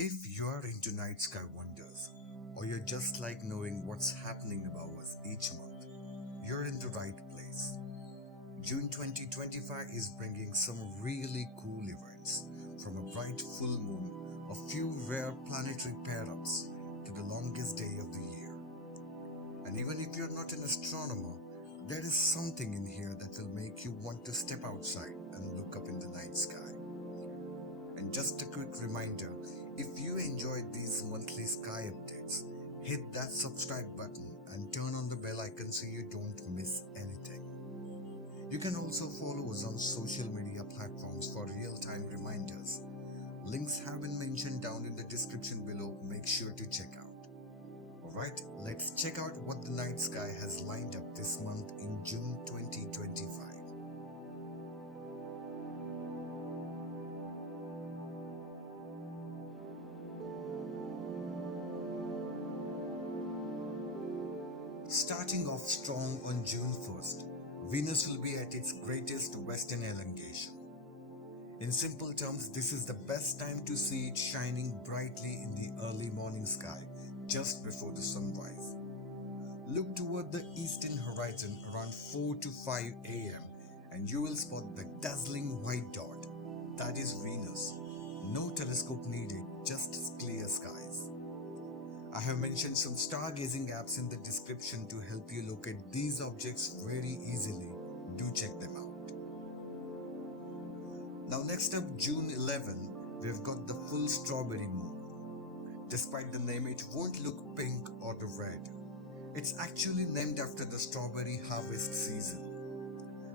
If you're into night sky wonders, or you're just like knowing what's happening above us each month, you're in the right place. June 2025 is bringing some really cool events, from a bright full moon, a few rare planetary pair-ups, to the longest day of the year. And even if you're not an astronomer, there is something in here that will make you want to step outside and look up in the night sky. And just a quick reminder, if you enjoyed these monthly sky updates, hit that subscribe button and turn on the bell icon so you don't miss anything. You can also follow us on social media platforms for real-time reminders. Links have been mentioned down in the description below, make sure to check out. Alright, let's check out what the night sky has lined up this month in June 2025. Starting off strong on June 1st, Venus will be at its greatest western elongation. In simple terms, this is the best time to see it shining brightly in the early morning sky, just before the sunrise. Look toward the eastern horizon around 4 to 5 am and you will spot the dazzling white dot. That is Venus. No telescope needed, just clear skies. I have mentioned some stargazing apps in the description to help you locate these objects very easily. Do check them out. Now next up, June 11, we've got the full strawberry moon. Despite the name, it won't look pink or the red. It's actually named after the strawberry harvest season.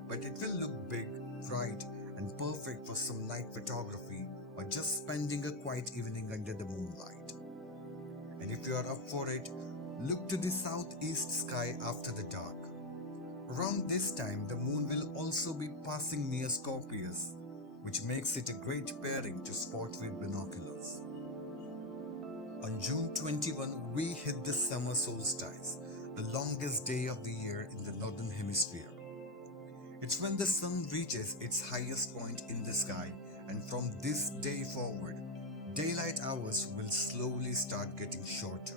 But it will look big, bright, and perfect for some night photography or just spending a quiet evening under the moonlight. And if you are up for it, look to the southeast sky after the dark. Around this time, the moon will also be passing near Scorpius, which makes it a great pairing to spot with binoculars. On June 21, we hit the summer solstice, the longest day of the year in the northern hemisphere. It's when the sun reaches its highest point in the sky, and from this day forward, daylight hours will slowly start getting shorter.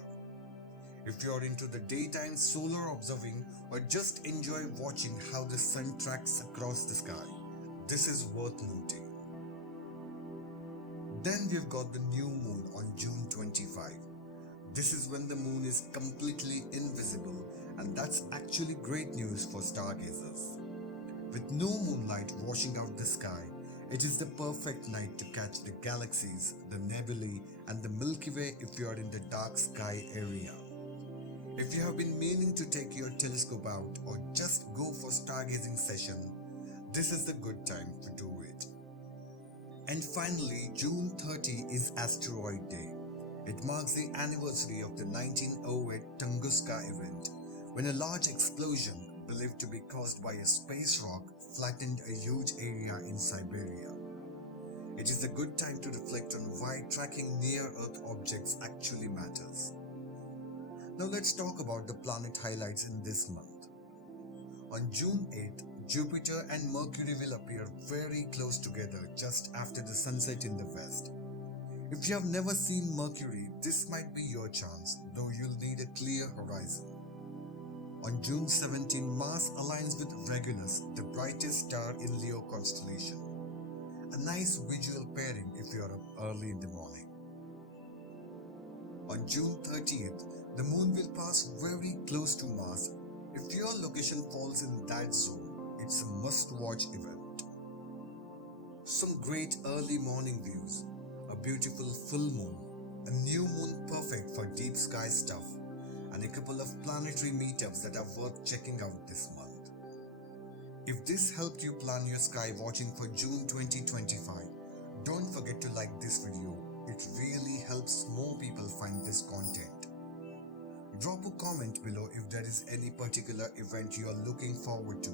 If you're into the daytime solar observing or just enjoy watching how the sun tracks across the sky, this is worth noting. Then we've got the new moon on June 25. This is when the moon is completely invisible, and that's actually great news for stargazers. With no moonlight washing out the sky, it is the perfect night to catch the galaxies, the nebulae, and the Milky Way if you are in the dark sky area. If you have been meaning to take your telescope out or just go for stargazing session, this is the good time to do it. And finally, June 30 is Asteroid Day. It marks the anniversary of the 1908 Tunguska event, when a large explosion, believed to be caused by a space rock, flattened a huge area in Siberia. It is a good time to reflect on why tracking near-Earth objects actually matters. Now let's talk about the planet highlights in this month. On June 8th, Jupiter and Mercury will appear very close together just after the sunset in the west. If you have never seen Mercury, this might be your chance, though you'll need a clear horizon. On June 17, Mars aligns with Regulus, the brightest star in Leo constellation. A nice visual pairing if you are up early in the morning. On June 30th, the moon will pass very close to Mars. If your location falls in that zone, it's a must-watch event. Some great early morning views, a beautiful full moon, a new moon perfect for deep sky stuff, and a couple of planetary meetups that are worth checking out this month. If this helped you plan your sky watching for June 2025, don't forget to like this video. It really helps more people find this content. Drop a comment below if there is any particular event you are looking forward to,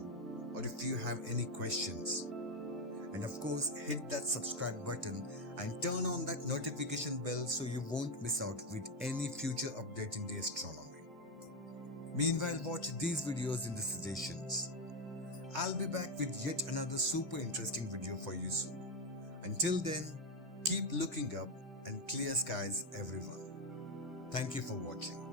or if you have any questions. And of course, hit that subscribe button and turn on that notification bell so you won't miss out with any future update in the astronomy. Meanwhile, watch these videos in the suggestions. I'll be back with yet another super interesting video for you soon. Until then, keep looking up and clear skies, everyone. Thank you for watching.